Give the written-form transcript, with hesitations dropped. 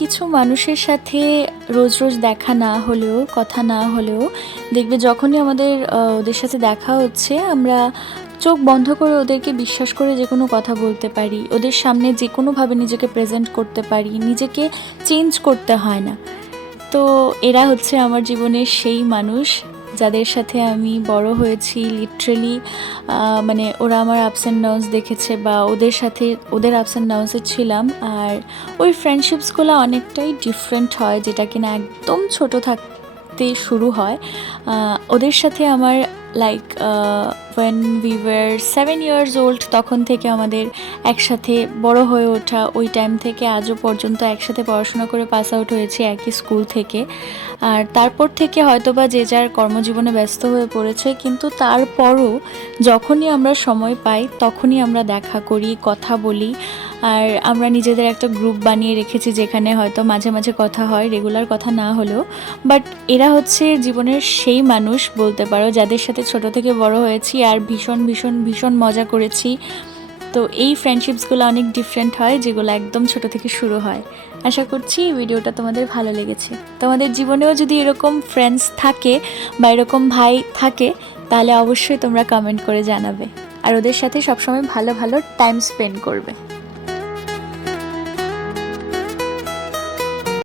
কিছু মানুষের সাথে রোজ রোজ দেখা না হলেও, কথা না হলেও দেখবে যখনই আমাদের ওদের সাথে দেখা হচ্ছে, আমরা চোখ বন্ধ করে ওদেরকে বিশ্বাস করে যে কোনো কথা বলতে পারি, ওদের সামনে যে কোনোভাবে নিজেকে প্রেজেন্ট করতে পারি, নিজেকে চেঞ্জ করতে হয় না। তো এরা হচ্ছে আমার জীবনের সেই মানুষ যাদের সাথে আমি বড় হয়েছি লিটারেলি। মানে ওরা আমার আপস অ্যান্ড ডাউনস দেখেছে বা ওদের সাথে ওদের আপস অ্যান্ড ডাউনসে ছিলাম। আর ওই ফ্রেন্ডশিপসগুলো অনেকটাই ডিফারেন্ট হয়, যেটা কিনা একদম ছোট থাকতে শুরু হয়। ওদের সাথে আমার like when we were 7 years old, তখন থেকে আমাদের একসাথে বড় হয়ে ওঠা, ওই টাইম থেকে আজও পর্যন্ত একসাথে পড়াশোনা করে পাস আউট হয়েছি একই স্কুল থেকে। আর তারপর থেকে হয়তোবা যে যার কর্মজীবনে ব্যস্ত হয়ে পড়েছে, কিন্তু তারপরও যখনই আমরা সময় পাই তখনই আমরা দেখা করি, কথা বলি। আর আমরা নিজেদের একটা গ্রুপ বানিয়ে রেখেছি যেখানে হয়তো মাঝে মাঝে কথা হয়, রেগুলার কথা না হলেও। বাট এরা হচ্ছে জীবনের সেই মানুষ বলতে পারো যাদের সাথে ছোট থেকে বড় হয়েছি আর ভীষণ ভীষণ ভীষণ মজা করেছি। তো এই ফ্রেন্ডশিপসগুলো অনেক ডিফারেন্ট হয়, যেগুলো একদম ছোট থেকে শুরু হয়। আশা করছি এই ভিডিওটা তোমাদের ভালো লেগেছে। তোমাদের জীবনেও যদি এরকম ফ্রেন্ডস থাকে বা এরকম ভাই থাকে, তাহলে অবশ্যই তোমরা কমেন্ট করে জানাবে। আর ওদের সাথে সবসময় ভালো ভালো টাইম স্পেন্ড করবে।